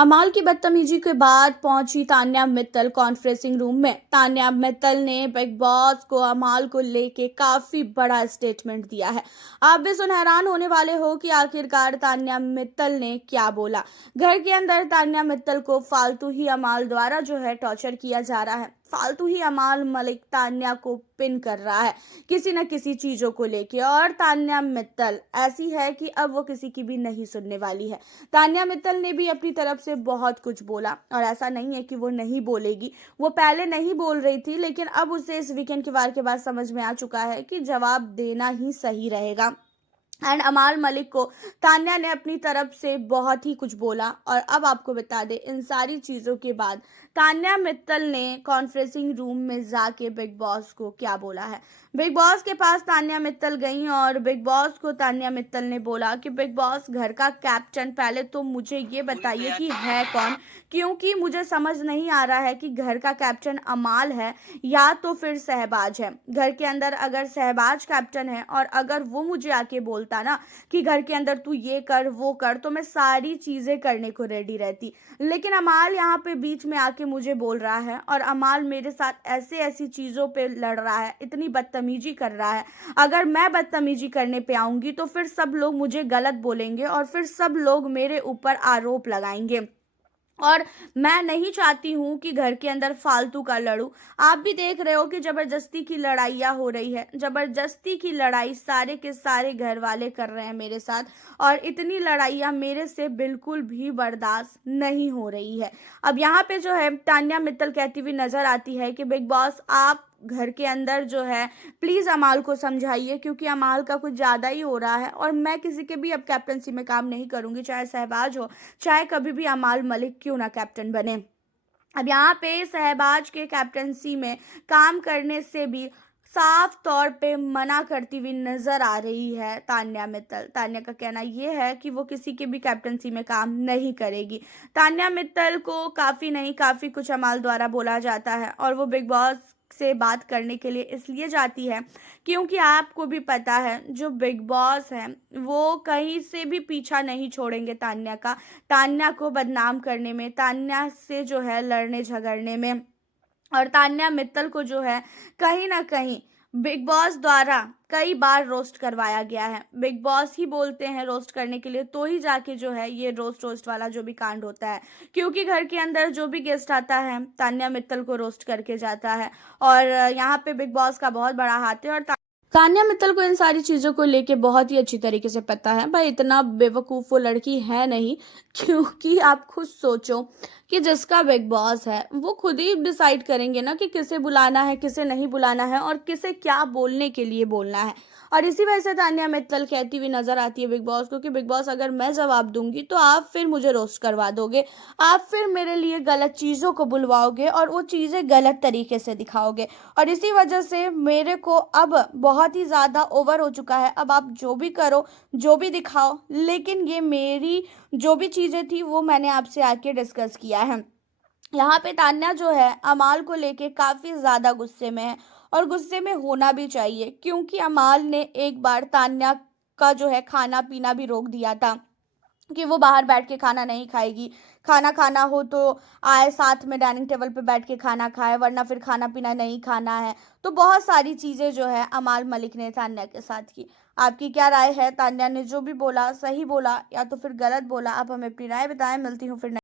अमाल की बदतमीजी के बाद पहुंची तान्या मित्तल कॉन्फ्रेंसिंग रूम में। तान्या मित्तल ने बिग बॉस को अमाल को लेके काफी बड़ा स्टेटमेंट दिया है। आप भी सुन हैरान होने वाले हो कि आखिरकार तान्या मित्तल ने क्या बोला। घर के अंदर तान्या मित्तल को फालतू ही अमाल द्वारा जो है टॉर्चर किया जा रहा है। फालतू ही अमाल मलिक तान्या को पिन कर रहा है किसी न किसी चीजों को लेके, और तान्या मित्तल ऐसी है कि अब वो किसी की भी नहीं सुनने वाली है। तान्या मित्तल ने भी अपनी तरफ से बहुत कुछ बोला, और ऐसा नहीं है कि वो नहीं बोलेगी। वो पहले नहीं बोल रही थी, लेकिन अब उसे इस वीकेंड के वार के बाद समझ में आ चुका है कि जवाब देना ही सही रहेगा। एंड अमाल मलिक को तान्या ने अपनी तरफ से बहुत ही कुछ बोला। और अब आपको बता दें, इन सारी चीज़ों के बाद तान्या मित्तल ने कॉन्फ्रेंसिंग रूम में जाके बिग बॉस को क्या बोला है। बिग बॉस के पास तान्या मित्तल गई और बिग बॉस को तान्या मित्तल ने बोला कि बिग बॉस, घर का कैप्टन पहले तो मुझे ये बताइए कि है कौन, क्योंकि मुझे समझ नहीं आ रहा है कि घर का कैप्टन अमाल है या तो फिर शहबाज है। घर के अंदर अगर शहबाज कैप्टन है और अगर वो मुझे आके बोलता ना कि घर के अंदर तू ये कर वो कर, तो मैं सारी चीजें करने को रेडी रहती। लेकिन अमाल यहाँ पे बीच में आके मुझे बोल रहा है, और अमाल मेरे साथ ऐसे ऐसी चीजों पे लड़ रहा है, इतनी बदतमीजी कर रहा है। अगर मैं बदतमीजी करने पे आऊंगी तो फिर सब लोग मुझे गलत बोलेंगे और फिर सब लोग मेरे ऊपर आरोप लगाएंगे, और मैं नहीं चाहती हूँ कि घर के अंदर फालतू का लड़ूं। आप भी देख रहे हो कि जबरदस्ती की लड़ाइयाँ हो रही है। जबरदस्ती की लड़ाई सारे के सारे घर वाले कर रहे हैं मेरे साथ, और इतनी लड़ाइयाँ मेरे से बिल्कुल भी बर्दाश्त नहीं हो रही है। अब यहाँ पे जो है तान्या मित्तल कहती हुई नजर आती है कि बिग बॉस, आप घर के अंदर जो है प्लीज अमाल को समझाइए, क्योंकि अमाल का कुछ ज्यादा ही हो रहा है, और मैं किसी के भी अब कैप्टनसी में काम नहीं करूंगी, चाहे शहबाज हो चाहे कभी भी अमाल मलिक क्यों ना कैप्टन बने। अब यहाँ पे शहबाज के कैप्टनसी में काम करने से भी साफ तौर पे मना करती हुई नजर आ रही है तान्या मित्तल। तान्या का कहना यह है कि वो किसी के भी कैप्टनसी में काम नहीं करेगी। तान्या मित्तल को काफी नहीं काफी कुछ अमाल द्वारा बोला जाता है, और वो बिग बॉस से बात करने के लिए इसलिए जाती है क्योंकि आपको भी पता है जो बिग बॉस है वो कहीं से भी पीछा नहीं छोड़ेंगे तान्या का, तान्या को बदनाम करने में, तान्या से जो है लड़ने झगड़ने में। और तान्या मित्तल को जो है कहीं ना कहीं बिग बॉस द्वारा कई बार रोस्ट करवाया गया है। बिग बॉस ही बोलते हैं रोस्ट करने के लिए, तो ही जाके जो है ये रोस्ट वाला जो भी कांड होता है, क्योंकि घर के अंदर जो भी गेस्ट आता है तान्या मित्तल को रोस्ट करके जाता है, और यहाँ पे बिग बॉस का बहुत बड़ा हाथ है। और तान्या मित्तल को इन सारी चीजों को लेके बहुत ही अच्छी तरीके से पता है। भाई इतना बेवकूफ वो लड़की है नहीं, क्योंकि आप खुद सोचो कि जिसका बिग बॉस है वो खुद ही डिसाइड करेंगे ना कि किसे बुलाना है किसे नहीं बुलाना है और किसे क्या बोलने के लिए बोलना है। और इसी वजह से तान्या मित्तल कहती हुई नजर आती है बिग बॉस को कि बिग बॉस, अगर मैं जवाब दूंगी तो आप फिर मुझे रोस्ट करवा दोगे, आप फिर मेरे लिए गलत चीजों को बुलवाओगे और वो चीजें गलत तरीके से दिखाओगे। और इसी वजह से मेरे को अब बहुत ही ज़्यादा ओवर हो चुका है। अब आप जो भी करो जो भी दिखाओ, लेकिन ये मेरी जो भी चीज़ें थी वो मैंने आपसे आके डिस्कस किया है। यहाँ पे तान्या जो है अमाल को लेके काफ़ी ज़्यादा गुस्से में है, और गुस्से में होना भी चाहिए, क्योंकि अमाल ने एक बार तान्या का जो है खाना पीना भी रोक दिया था कि वो बाहर बैठ के खाना नहीं खाएगी। खाना खाना हो तो आए साथ में डाइनिंग टेबल पे बैठ के खाना खाए, वरना फिर खाना पीना नहीं खाना है। तो बहुत सारी चीज़ें जो है अमाल मलिक ने तान्या के साथ की। आपकी क्या राय है? तान्या ने जो भी बोला सही बोला या तो फिर गलत बोला? आप हमें अपनी राय बताएं। मिलती हूँ फिर